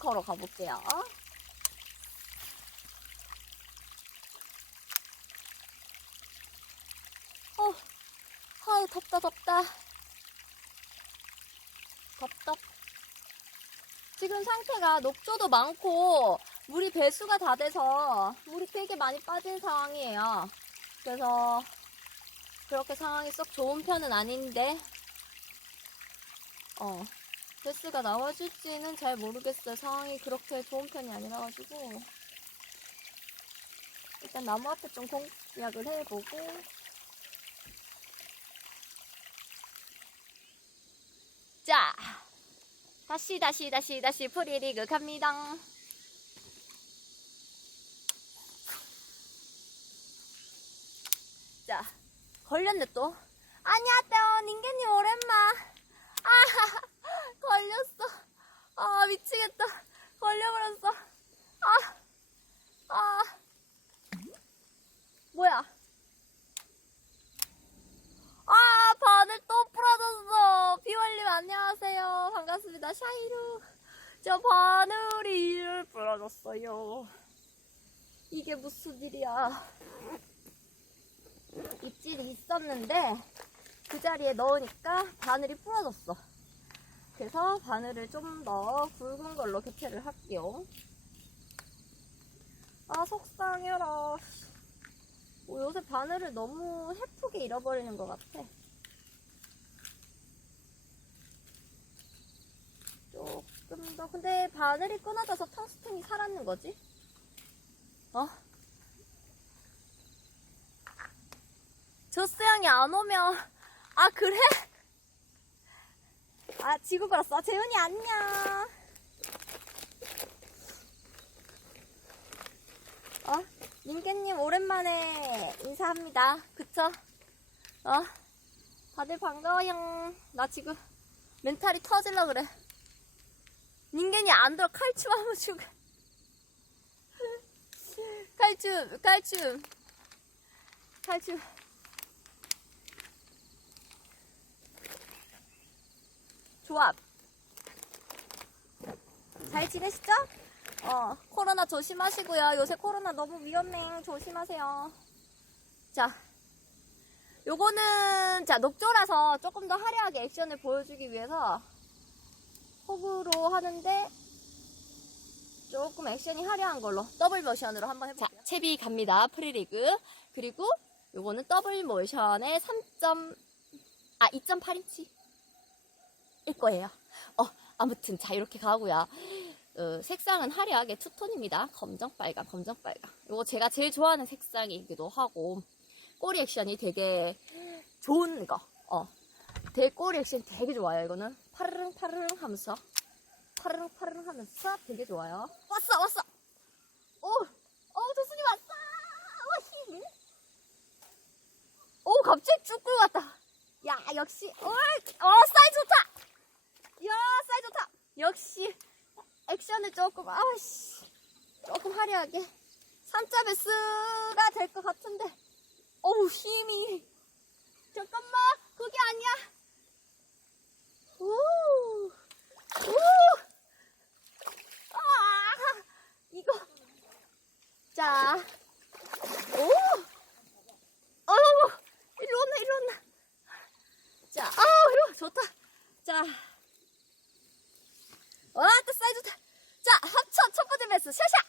걸어 가볼게요. 어, 아, 덥다, 덥다. 덥덥. 지금 상태가 녹조도 많고, 물이 배수가 다 돼서, 물이 되게 많이 빠진 상황이에요. 그래서, 그렇게 상황이 썩 좋은 편은 아닌데, 어, 배스가 나와줄지는 잘 모르겠어요 상황이 그렇게 좋은 편이 아니라 가지고 일단 나무 앞에 좀 공략을 해보고 자, 다시 다시 다시 다시 프리리그 갑니다. 자, 걸렸네 또. 안녕하세요, 닌겐님 오랜만. 아, 걸렸어. 아, 미치겠다. 걸려버렸어. 아, 아. 뭐야? 아, 바늘 또 부러졌어. 비월님 안녕하세요. 반갑습니다. 샤이루. 저 바늘이 부러졌어요. 이게 무슨 일이야. 입질이 있었는데 그 자리에 넣으니까 바늘이 부러졌어. 그래서 바늘을 좀 더 굵은 걸로 교체를 할게요. 아, 속상해라. 어, 요새 바늘을 너무 해프게 잃어버리는 것 같아. 조금 더. 근데 바늘이 끊어져서 텅스텐이 살았는 거지? 어? 조스 형이 안 오면, 아, 그래? 아, 지구 걸었어. 재훈이 안녕. 어? 민규님 오랜만에 인사합니다. 그쵸? 어? 다들 반가워요. 나 지금 멘탈이 터질라 그래. 민규님 안 들어 칼춤 한번 주고. 칼춤, 칼춤. 칼춤. 조합. 잘 지내시죠? 어, 코로나 조심하시고요. 요새 코로나 너무 위험해. 조심하세요. 자, 요거는, 자, 녹조라서 조금 더 화려하게 액션을 보여주기 위해서 호구로 하는데 조금 액션이 화려한 걸로 더블 모션으로 한번 해볼게요. 자, 채비 갑니다. 프리리그. 그리고 요거는 더블 모션의 3. 아, 2.8인치. 일 거예요. 어, 아무튼 자 이렇게 가고요. 어, 색상은 화려하게 투톤입니다. 검정 빨강, 검정 빨강. 이거 제가 제일 좋아하는 색상이기도 하고 꼬리 액션이 되게 좋은 거. 어, 되게 꼬리 액션 되게 좋아요. 이거는 파르릉 파르릉 하면서 파르릉 파르릉 하면서 되게 좋아요. 왔어, 왔어. 오, 어, 조순이 왔어. 와 힘. 오, 갑자기 쭉 끌어갔다. 야, 역시, 어, 어, 사이즈 좋다. 이야, 사이즈 좋다. 역시 액션을 조금 아씨. 조금 화려하게. 3자 베스가 될 것 같은데. 어우 힘이 잠깐만 그게 아니야 우, 우, 아, 이거 자, 오, 어우, 이리 온나, 이리 온나. 자, 아우, 이거 좋다. 자, 와, 또 사이즈 좋다. 자, 합천 첫 번째 매스, 샤샤!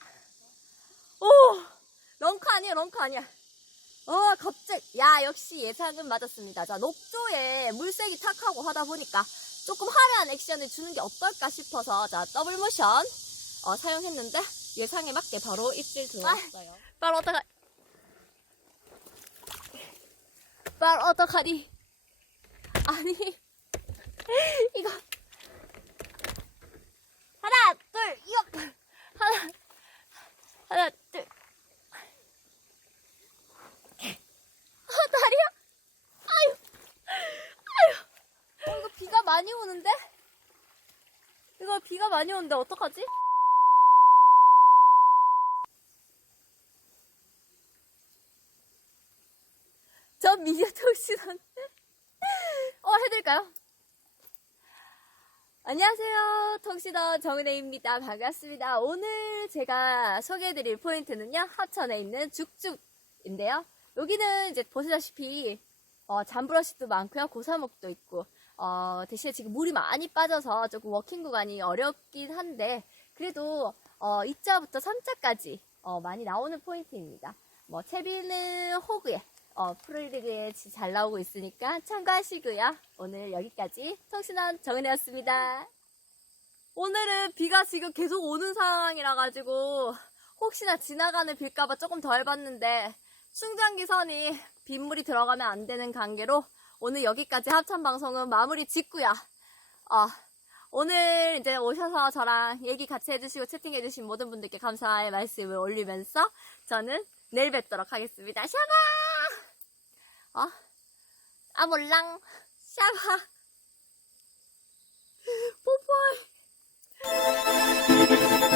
오, 런커 아니야, 런커 아니야. 어, 갑자기, 야, 역시 예상은 맞았습니다. 자, 녹조에 물색이 탁하고 하다 보니까 조금 화려한 액션을 주는 게 어떨까 싶어서, 자, 더블 모션, 어, 사용했는데, 예상에 맞게 바로 입질 들어왔어요. 바로 어떡하, 바로 어떡하니? 아니, 이거. 하나, 둘, 육! 하나, 하나, 둘. 아, 다리야? 아유, 아유. 어, 이거 비가 많이 오는데? 이거 비가 많이 오는데 어떡하지? 전 미디어 통신원. 어, 해드릴까요? 안녕하세요. 통신원 정은혜입니다. 반갑습니다. 오늘 제가 소개해드릴 포인트는요. 하천에 있는 죽죽인데요. 여기는 이제 보시다시피 어, 잠브러쉬도 많고요. 고사목도 있고. 어, 대신에 지금 물이 많이 빠져서 조금 워킹 구간이 어렵긴 한데 그래도 어, 2자부터 3자까지 어, 많이 나오는 포인트입니다. 뭐 채비는 호그에 어, 프로리그에 잘 나오고 있으니까 참고하시고요. 오늘 여기까지 통신원 정은혜였습니다. 오늘은 비가 지금 계속 오는 상황이라 가지고 혹시나 지나가는 빌까봐 조금 더 해봤는데 충전기 선이 빗물이 들어가면 안 되는 관계로 오늘 여기까지 합참 방송은 마무리 짓고요. 어, 오늘 이제 오셔서 저랑 얘기 같이 해주시고 채팅해주신 모든 분들께 감사의 말씀을 올리면서 저는 내일 뵙도록 하겠습니다. 샤바! 어? 아, 몰랑. 샤바. 뽀뽀이.